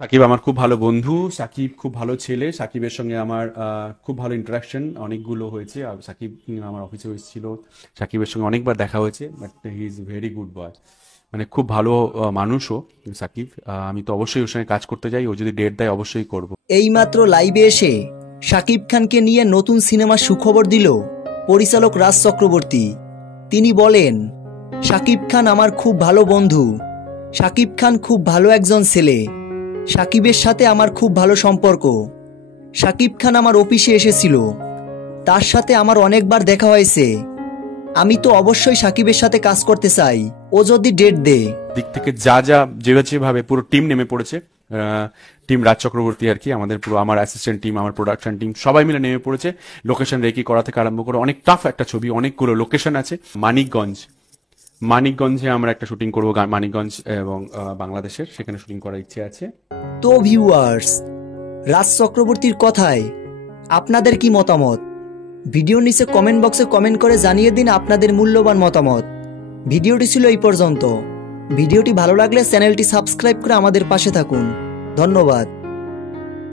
সাকিব আমার খুব ভালো বন্ধু। সাকিব খুব ভালো ছেলে। সাকিবের সঙ্গে আমার খুব ভালো ইন্টারাকশন অনেকগুলো হয়েছে। আর সাকিব আমার অফিসে এসেছিল। সাকিবের সঙ্গে অনেকবার দেখা হয়েছে, but he is very good boy. মানে খুব ভালো মানুষও সাকিব। আমি তো অবশ্যই ওর সঙ্গে কাজ করতে যাই, ও যদি ডেট দেয় অবশ্যই করব। এইমাত্র লাইভে এসে শাকিব খানকে নিয়ে নতুন সিনেমার সুখবর দিল পরিচালক রাজ চক্রবর্তী। তিনি বলেন, শাকিব খান আমার খুব ভালো বন্ধু। শাকিব খান খুব ভালো একজন ছেলে। শাকিবের সাথে আমার খুব ভালো সম্পর্ক। শাকিব খান আমার অফিসে এসেছিল, তার সাথে আমার অনেকবার দেখা হয়েছে। আমি তো অবশ্যই শাকিবের সাথে কাজ করতে চাই, ও যদি ডেট দেয়। দিক থেকে যা যা যেভাবে পুরো টিম নেমে পড়েছে। টিম রাজ চক্রবর্তী আর কি, আমাদের পুরো আমার অ্যাসিস্ট্যান্ট টিম, আমার প্রোডাকশন টিম সবাই মিলে নেমে পড়েছে। লোকেশন রেকি করা থেকে আরম্ভ করে অনেক টাফ একটা ছবি, অনেকগুলো লোকেশন আছে। মানিকগঞ্জে আমরা একটা শুটিং করবো, মানিকগঞ্জ এবং বাংলাদেশের, সেখানে শুটিং করার ইচ্ছে আছে। তো ভিউয়ার্স, রাজ চক্রবর্তীর কথায় আপনাদের কি মতামত? ভিডিওর নিচে কমেন্ট বক্সে কমেন্ট করে জানিয়ে দিন আপনাদের মূল্যবান মতামত। ভিডিওটি ছিল এই পর্যন্ত। ভিডিওটি ভালো লাগলে চ্যানেলটি সাবস্ক্রাইব করে আমাদের পাশে থাকুন। ধন্যবাদ।